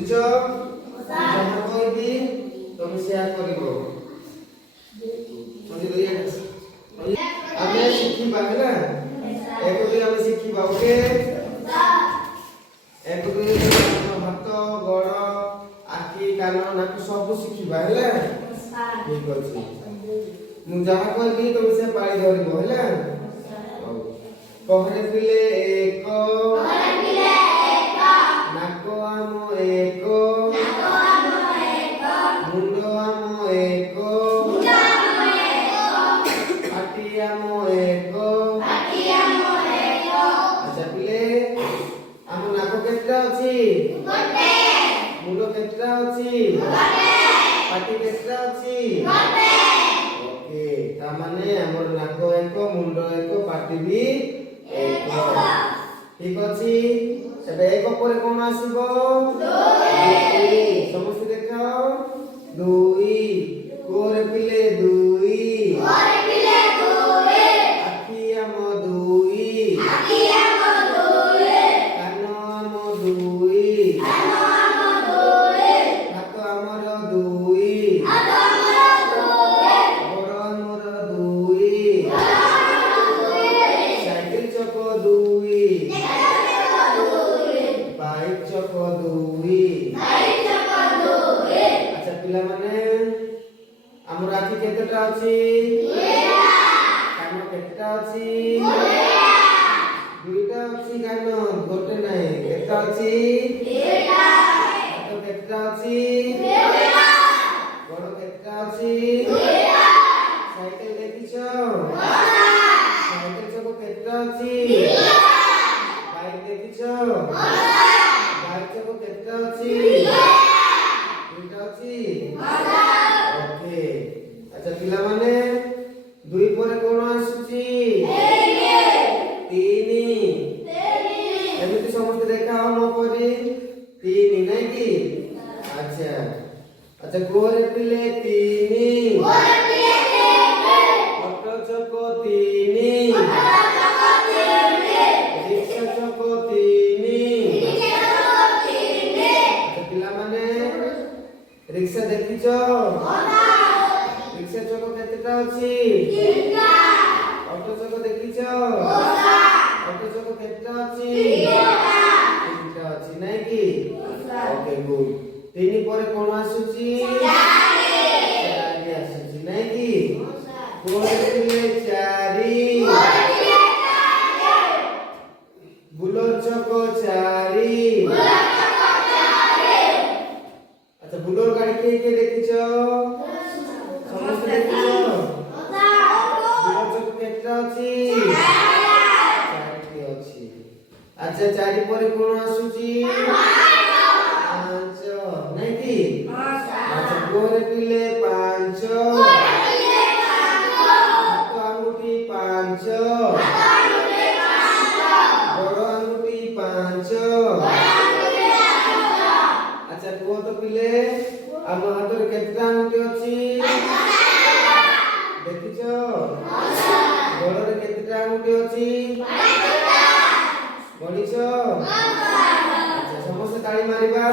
ବୁଝିଛ? ଯାହା କହିବି ତମେ ସେୟା କରିବ। ଆମେ ଶିଖିବା ହେଲା। ଏକ ଦୁଇ ଆମେ ଶିଖିବା। ଓକେ, ଏକ ଦୁଇ ହାତ ଗୋଡ଼ ଆଖି କାନ ନାକ ସବୁ ଶିଖିବା ହେଲା। ଠିକ ଅଛି, ମୁଁ ଯାହା କହିବି ତମେ ସେ ପାଳି ଧରିବ ହେଲା। କହରେ ପିଲେ ଏକ, ନାକ ଆମ ଏକ, ମୁଣ୍ଡ ଆମ ଏକ, ପାଟି ଆମ ଏକ। ଆଚ୍ଛା ପିଲେ, ଆମ ନାକ କେତେଟା ଅଛି? ମୁଣ୍ଡ କେତେଟା ଅଛି? ପାଟି କେତେଟା ଅଛି? ଓକେ, ତାମାନେ ଆମର ନାକ ଏକ, ମୁଣ୍ଡ ଏକ, ପାଟି ବି ଏକ। ଠିକ ଅଛି, ଏବେ ଏକ ପରେ କଣ ଆସିବ? ଦୁଇ। ସମସ୍ତେ ଦେଖାଅ, ଦୁଇ। କୋରେ ପିଲେ ଦୁଇ, ଆଖି ଆମ ଦୁଇ, କାନ ଆମ ଦୁଇ, ହାତ ଆମର ଦୁଇ, ଗୋଡ଼ ଆମର ଦୁଇ, ସାଇକେଲ ଚକ ଦୁଇ, ବାଇକ୍ ଚକ ଦୁଇ। ଆଚ୍ଛା ପିଲାମାନେ, ଆମର ଆଖି କେତେଟା ଅଛି? କାନ କେତେଟା ଅଛି? ଦୁଇଟା ଅଛି କାନ, ଗୋଟେ ନାହିଁ। କେତେଟା ଅଛି? ହାତ କେତେଟା ଅଛି? ଗୋଡ଼ କେତେଟା ଅଛି? ସାଇକେଲ ଦେଖିଛ? ସାଇକେଲ ଚକ କେତେଟା ଅଛି? ବାଇକ୍ ଦେଖିଛ? ବାଇକ୍ ଚକ କେତେଟା ଅଛି? ଦୁଇଟା ଅଛି। ଓକେ, ଆଚ୍ଛା ପିଲାମାନେ, ଦୁଇ ପରେ କଣ ଆସୁଛି? ତିନି। ଏମିତି ସମସ୍ତେ ଦେଖାଅ ମୋ ପରି, ତିନି ନାଇଁ କି? ଆଚ୍ଛା ଆଚ୍ଛା, ଗୋରେ ପିଲେ ତିନି, ଅଟୋ ଚକ ତିନି, ରିକ୍ସା ଚକ ତିନି। ଆଚ୍ଛା ପିଲାମାନେ, ରିକ୍ସା ଦେଖିଛ? ରିକ୍ସା ଚକ କେତେଟା ଅଛି? ଅଟୋ ଚକ ଦେଖିଛ? ଅଟୋ ଚକ କେତେଟା ଅଛି? ତିନିଟା ଅଛି ନାଇଁ କି? Okay good. ତିନି ପରେ କଣ ଆସୁଛି? ଚାରି ଆସୁଛି ନାଇଁ କି? କୋରେ ପିଲେ ଚାରି, ବୁଲୋର ଚକ ଚାରି। ଆଚ୍ଛା, ବୁଲୋର ଗାଡି କିଏ କିଏ ଦେଖିଛ? ସମସ୍ତେ ଦେଖିଛ? ବୁଲୋର ଚକ କେତେଟା ଅଛି? ଚାରିଟି ଅଛି। ଆଚ୍ଛା, ଚାରି ପରେ କଣ ଆସୁଛି? ପାଞ୍ଚ ନାଇଁ କି? ଆଚ୍ଛା, ଗୋରେ ପିଲେ ପାଞ୍ଚ, ହାତ ଆଙ୍ଗୁଠି ପାଞ୍ଚ, ଗୋଡ଼ ଆଙ୍ଗୁଠି ପାଞ୍ଚ। ଆଚ୍ଛା କୁହ ତ ପିଲେ, ଆମ ହାତରେ କେତେଟା ଆଙ୍ଗୁଠି ଅଛି? ଦେଖିଛ? ଗୋଡ଼ରେ କେତେଟା ଆଙ୍ଗୁଠି ଅଛି? ଗଣିଛ? ଆଚ୍ଛା, ସମସ୍ତେ ତାଳି ମାରିବା।